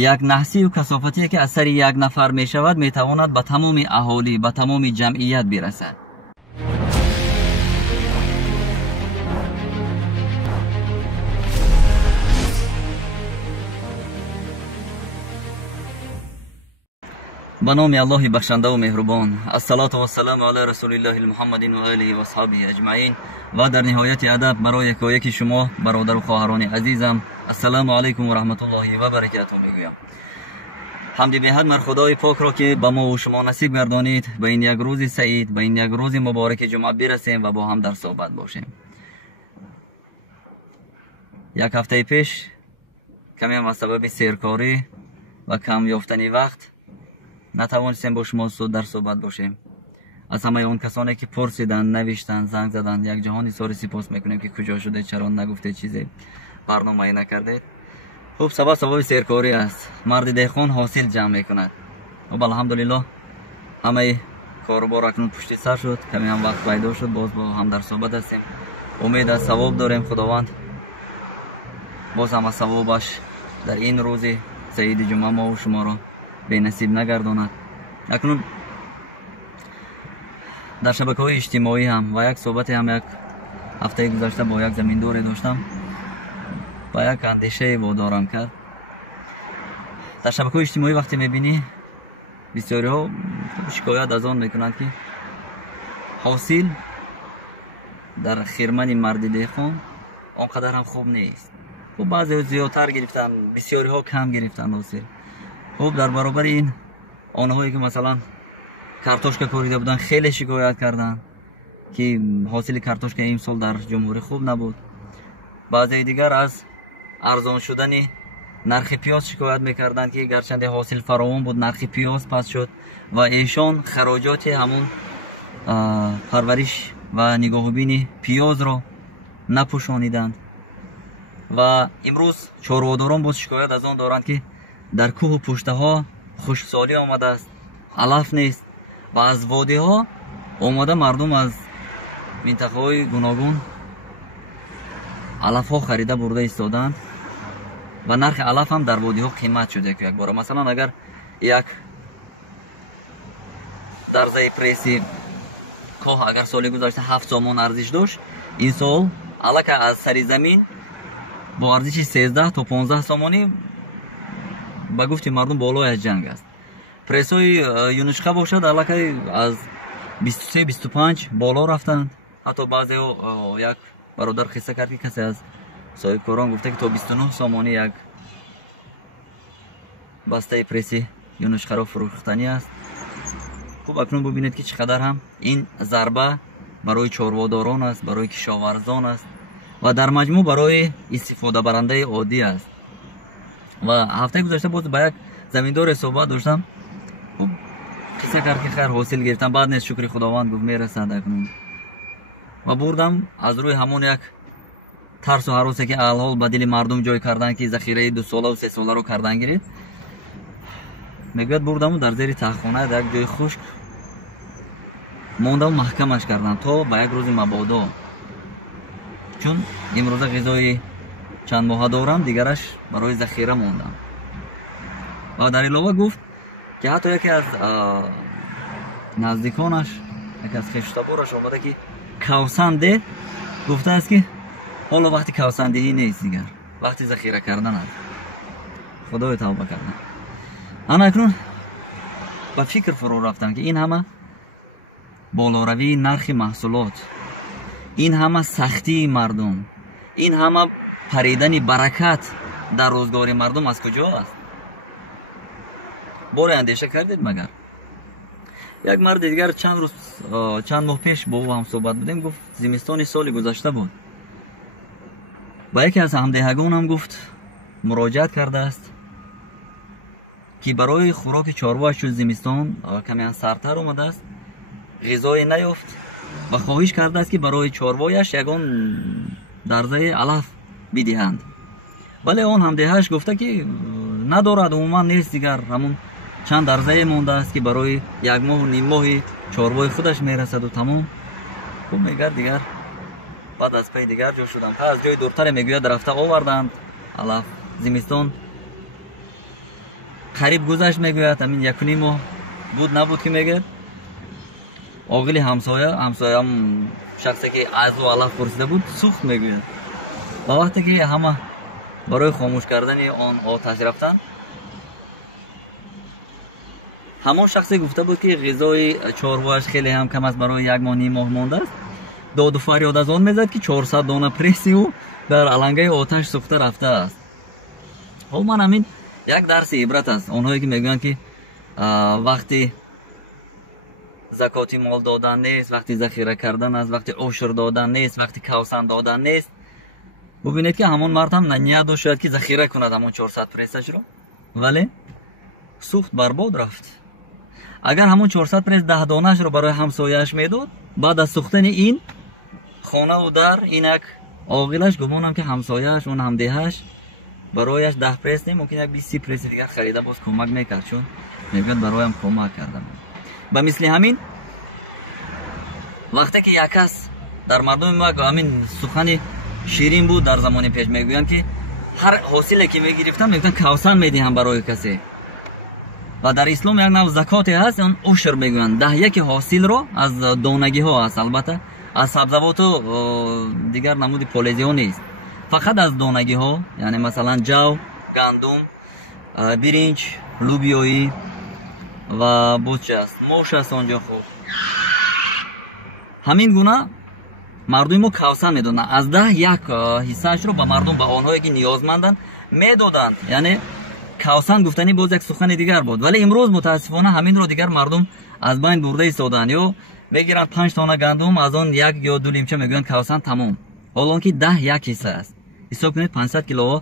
یک نحسی و کثافتی که از سر یک نفر می شود می تواند به تمام اهالی، به تمام جمعیت برسد. به نام الله بخشنده و مهربان. الصلاة و السلام علی رسول الله المحمد و آله و اصحابه اجمعین. و در نهایت ادب برای یکایک شما برادر و خواهران عزیزم السلام علیکم و رحمت الله و برکاته میگویم. حمد به حد مر خدای پاک را که به ما و شما نصیب گردانید به این یک روز سعید، به این یک روز مبارک جمعه برسیم و با هم در صحبت باشیم. یک هفته پیش کمی از سبب سیرکاری و کم یافتن وقت نتوانستیم با شما در صحبت باشیم. از همه اون کسانی که پرسیدن، نوشتن، زنگ زدن، یک جهانی ساری سپاس میکنیم که کجا شده، چرا نگفته، چیزی برنامه نکردید. خب سبب سیرکاری است. مرد دهقان حاصل جمع میکند. خب الحمدلله همه کاروبار اکنون پشت سر شد، کمی هم وقت پیدا شد، باز با هم در صحبت هستیم. امید از ثواب داریم. خداوند باز هم از ثوابش در این روز سعید جمعه ما و شما را به نصیب نگرداند. اکنون در شبکه‌های اجتماعی هم و یک صحبت هم یک هفته گذشته با یک زمیندار داشتم و یک اندیشه وادارم کرد. در شبکه‌های اجتماعی وقتی میبینی بسیاری ها شکایت از آن میکنند که حاصل در خرمن مرد دهقان آنقدر هم خوب نیست. خب بعضی زیادتر گرفتن، بسیاری ها کم گرفتن حاصل. خب در برابر این آنهایی که مثلا کارتوشکا کوریده بودن خیلی شکایت کردن که حاصل کارتوشکا این سال در جمهوری خوب نبود. بعضی دیگر از ارزان شدن نرخ پیاز شکایت میکردند که گرچند حاصل فراوان بود نرخ پیاز پس شد و ایشان خراجات همون پرورش و نگاهبین پیاز را نپوشانیدند. و امروز چارواداران باز شکایت از آن دارند که در کوه و پشته ها خشکسالی آمده است، علف نیست و از وادی ها آمده مردم از منطقه های گوناگون علف ها خریده برده ایستادند و نرخ علف هم در وادی ها قیمت شده که یک بار مثلا اگر یک درزه پریسی کاه اگر سال گذشته 7 سامان ارزش داشت، این سال الک از سری زمین با ارزش 13 تا 15 سامانی با گفت مردم بالای از جنگ است. پریسای یونشخه باشد الک از 23 25 بالا رفتند. حتی بعضی یک برادر قصه کرد که کسی از صاحب کاران گفته که تا 29 سامانی یک بسته پریسی یونشخه را فروختنی است. خب اکنون ببینید که چقدر هم این ضربه برای چارواداران است، برای کشاورزان است و در مجموع برای استفاده برنده عادی است. و هفته گذشته بود با یک زمیندار صحبت داشتم. خب قصه کرد که خیر حاصل گرفتم، بعد نیست شکر خداوند گفت میرسد اکنون. و بردم از روی همون یک ترس و هراسی که الحال به دل مردم جای کردن که ذخیره 2 ساله و 3 ساله رو کردن گیرید، میگوید بردم در زیر تخخانه در یک جای خشک موندم محکمش کردم تا به یک روز مبادا، چون امروز غذای چند ماه دارم دیگرش برای ذخیره موندم. و در علاوه گفت که حتی یکی از نزدیکانش، یکی از خشتبارش آمده که کوسنده گفته است که حالا وقتی کوسندهی نیست دیگر، وقتی ذخیره کردن است. خدای توبه کردن. انا اکنون با فکر فرو رفتم که این همه بالاروی نرخ محصولات، این همه سختی مردم، این همه پریدن برکت در روزگار مردم از کجا است؟ بار اندیشه کردید مگر؟ یک مرد دیگر چند ماه پیش با او هم صحبت بودیم، گفت زمستان سال گذشته بود با یکی از همدهگان هم گفت مراجعت کرده است که برای خوراک چارواش شد زمستان کمی سرتر اومده است، غذای نیافت و خواهش کرده است که برای چاروایش یگان درزه علف بدهند. ولی اون همدهش گفته که ندارد، عموما نیست دیگر، همون چند درزه مونده است که برای 1 ماه و نیم ماهی چاروای خودش میرسد و تمام. خب میگه دیگر بعد از پی دیگر جو شدم که از جای دورتر میگوید رفته آوردند علف زمستان قریب گذشت میگوید همین یکونی ماه بود نبود که میگه عاقل همسایه هم شخصی که از و علف پرسیده بود سوخت میگوید. و وقتی که همه برای خاموش کردن آن آتش رفتن، همون شخصی گفته بود که غذای چارواش خیلی هم کم است، برای یک ماه نیم ماه مانده است. داد و فریاد از آن میزد که 400 دانه پرسی او در علنگه آتش سوخته رفته است. خب من همین یک درس عبرت است. اونهایی که میگن که وقتی زکاتی مال دادن نیست، وقتی ذخیره کردن است، وقتی عشر دادن نیست، وقتی کوسن دادن نیست، ببینید که همون مرد هم نیت داشت شاید که ذخیره کند همون 400 پرسش رو، ولی سوخت برباد رفت. اگر همون 400 پرس 10 دانهش رو برای همسایه‌اش میداد، بعد از سوختن این خانه و در اینک عاقلش گمانم که همسایه‌اش اون همدیهش برایش 10 پرس نه ممکن یک 20 پرس دیگر خریده باز کمک میکرد، چون میگن برایم کمک کردم. به مثل همین وقتی که یک کس در مردم ما همین سخن شیرین بود در زمان پیش میگویند که هر حاصلی که میگرفتن میگن کوسن میدیم برای کسی. و در اسلام یک نوع زکاتی هست، اون عشر میگویند. 10 حاصل رو از دانگی ها است، البته از سبزوات و دیگر نمود پولیزی ها نیست، فقط از دانگی ها، یعنی مثلا جو، گندم، برنج، لوبیایی و بوچه است، موش است آنجا. خوب همین گونه مردم ما کوسن میدونن، از 10 یک حصهش رو به مردم، به آنهایی که نیازمندن میدادند. یعنی کوسن گفتنی باز یک سخن دیگر بود، ولی امروز متاسفانه همین رو دیگر مردم از بین برده ایستادن. یا میگیرن 5 دانه گندم، از آن 1 یا 2 لیمچه میگن کوسن تمام، حالا که 10 یک حصه است. حساب کنید 500 کیلو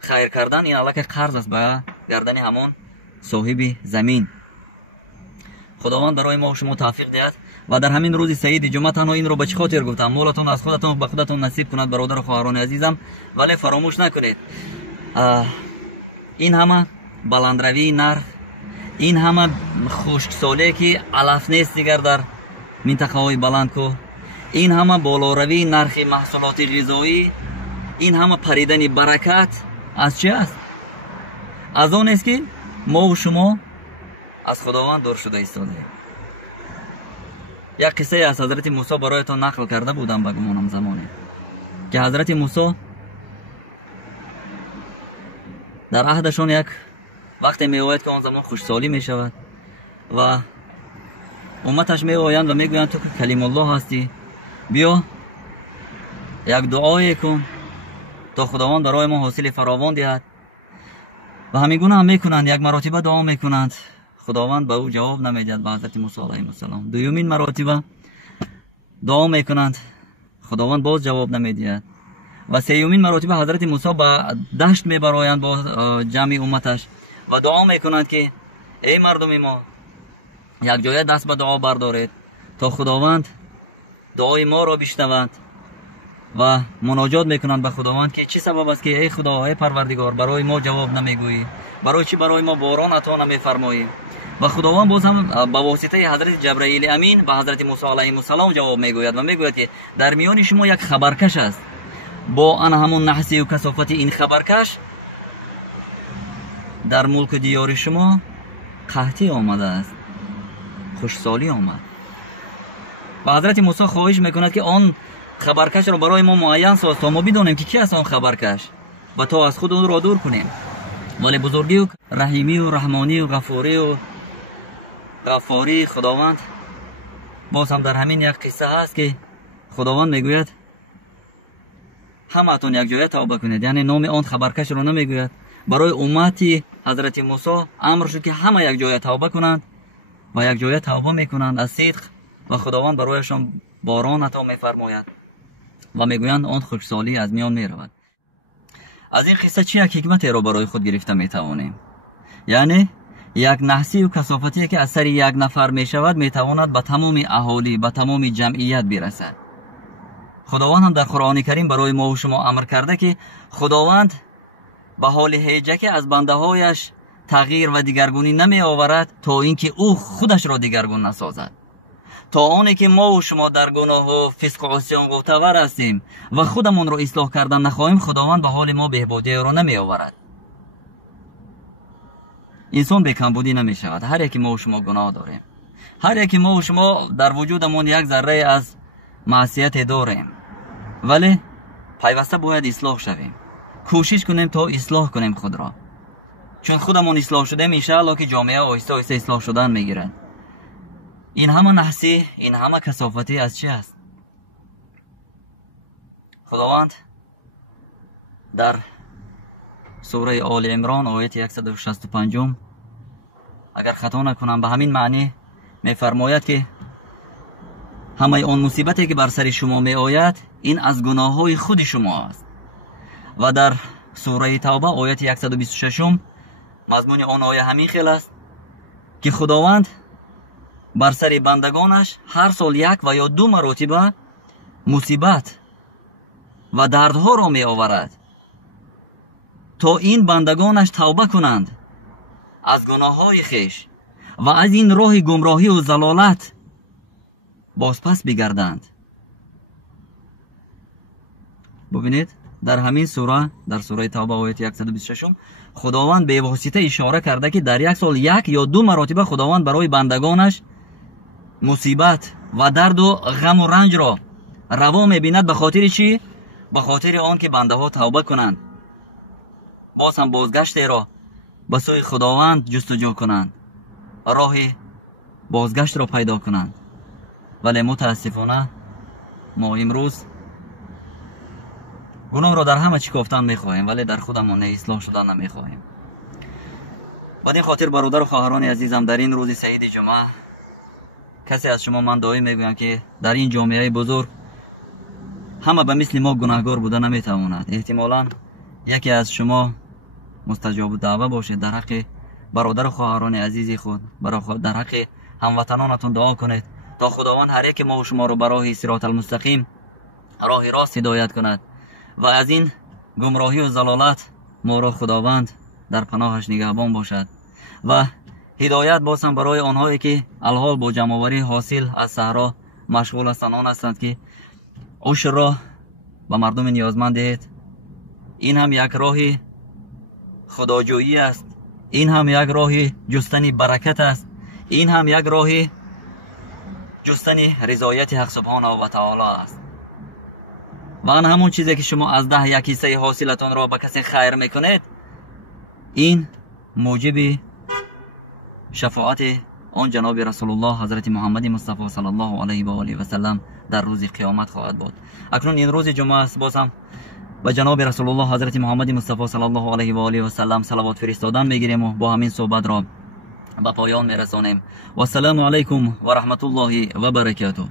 خیر کردن این الک قرض است به گردن همون صاحب زمین. خداوند برای ما و شما توفیق دهد و در همین روز سعید جمعه تنها این رو به چه خاطر گفتم، مولتون از خودتون به خودتون نصیب کند برادر و خواهران عزیزم. ولی فراموش نکنید این همه بلندروی نرخ، این همه خشکسالی که علف نیست دیگر در منطقه های بلند کو، این همه بالاروی نرخ محصولات غذایی، این همه پریدن برکت از چی است؟ از آن است که ما و شما از خداوند دور شده ایستاده. یک قصه از حضرت موسی برایتان نقل کرده بودم به گمانم زمانی که حضرت موسی در عهدشان یک وقتی می آید که آن زمان خوشسالی می شود و امتش می آیند و می گویند تو که کلیم الله هستی، بیا یک دعای کن تا خداوند برای ما حاصل فراوان دهد. و همیگونه هم می کنند، یک مراتبه دعا می کنند، خداوند به او جواب نمیدهد به حضرت موسی علیه السلام. دومین مراتبه دعا می کنند، خداوند باز جواب نمیدهد. و سومین مراتبه حضرت موسی به دشت میبرایند با جمع امتش و دعا میکنند که ای مردم ما، یک جای دست به دعا بردارید تا خداوند دعای ما را بشنود. و مناجات میکنند به خداوند که چه سبب است که ای خدا، ای پروردگار، برای ما جواب نمیگویی، برای چی برای ما باران عطا نمیفرمایی. و خداوند باز هم با واسطه حضرت جبرائیل امین به حضرت موسی علیه السلام جواب میگوید و میگوید که در میان شما یک خبرکش است، با آن همون نحسی و کثافت این خبرکش در ملک دیار شما قحطی آمده است، خوشسالی آمد. و حضرت موسی خواهش میکند که آن خبرکش رو برای ما معین ساز تا ما بدونیم که کی است آن خبرکش و تا از خود اون را دور کنیم. ولی بزرگی و رحیمی و رحمانی و غفاری خداوند باز هم در همین یک قصه هست که خداوند میگوید همتون یک جای توبه کنید. یعنی نام آن خبرکش رو نمیگوید، برای امتی حضرت موسی امر شد که همه یک جای توبه کنند و یک جای توبه میکنند از صدق و خداوند برایشان باران عطا میفرماید و میگویند آن خوشسالی از میان میرود. از این قصه چه یک حکمتی را برای خود گرفته میتوانیم؟ یعنی یک نحسی و کثافتی که از سر یک نفر میشود میتواند به تمام اهالی، به تمام جمعیت برسد. خداوند هم در قرآن کریم برای ما و شما امر کرده که خداوند به حال هیچ که از بنده هایش تغییر و دیگرگونی نمی آورد تا اینکه او خودش را دیگرگون نسازد. تا آنی که ما و شما در گناه و فسق و عصیان معتبر هستیم و خودمون را اصلاح کردن نخواهیم، خداوند به حال ما بهبودی را نمی آورد. انسان به کمبودی نمی شود. هر یکی ما و شما گناه داریم. هر یکی ما و شما در وجودمون یک ذره از معصیت داریم، ولی پیوسته باید اصلاح شویم. کوشش کنیم تا اصلاح کنیم خود را، چون خودمون اصلاح شدیم ان شاء الله که جامعه آهسته آهسته اصلاح شدن میگیره. این همه نحسی، این همه کثافتی از چی است؟ خداوند در سوره آل عمران آیت 165 اگر خطا نکنم به همین معنی میفرماید که همه آن مصیبتی که بر سر شما می آید این از گناه های خود شما است. و در سوره توبه آیت 126 مضمون آن آیه همین خیل است که خداوند بر سر بندگانش هر سال یک و یا دو مرتبه مصیبت و دردها را می آورد تا این بندگانش توبه کنند از گناه های خیش و از این راه گمراهی و ضلالت بازپس بگردند. ببینید در همین سوره، در سوره توبه آیه 126 خداوند به واسطه اشاره کرده که در یک سال یک یا دو مرتبه خداوند برای بندگانش مصیبت و درد و غم و رنج را روا می‌بیند. به خاطر چی؟ به خاطر آن که بنده ها توبه کنند، باز هم بازگشت را به سوی خداوند جستجو کنند، راه بازگشت را پیدا کنند. ولی متاسفانه ما امروز گناه را در همه چی گفتن میخواهیم ولی در خودمون اصلاح شدن نمیخواهیم. بدین خاطر برادر و خواهران عزیزم، در این روز سعید جمعه کسی از شما من دعایی میگویم که در این جامعه بزرگ همه به مثل ما گناهگار بوده نمیتواند. احتمالاً یکی از شما مستجاب دعوه باشید در حق برادر و خواهران عزیز خود، در حق هموطنانتون دعا کنید تا خداوند هر یک ما و شما رو به راه صراط المستقیم، راه راست هدایت کند و از این گمراهی و ضلالت ما را خداوند در پناهش نگهبان باشد و هدایت باشد برای آنهایی که الحال با جمع‌آوری حاصل از صحرا مشغول هستند، آن هستند که عشر را به مردم نیازمند دهید. این هم یک راه خداجویی است، این هم یک راه جستن برکت است، این هم یک راه جستن رضایت حق سبحانه و تعالی است. و آن همون چیزی که شما از 10 یک حصه حاصلتان را به کسی خیر میکنید، این موجب شفاعت آن جناب رسول الله حضرت محمد مصطفی صلی الله علیه و آله و سلم در روز قیامت خواهد بود. اکنون این روز جمعه است، بازم به جناب رسول الله حضرت محمد مصطفی صلی الله علیه و آله و سلم صلوات فرستادن میگیریم و با همین صحبت را به پایان میرسانیم. و السلام علیکم و رحمت الله و برکاته.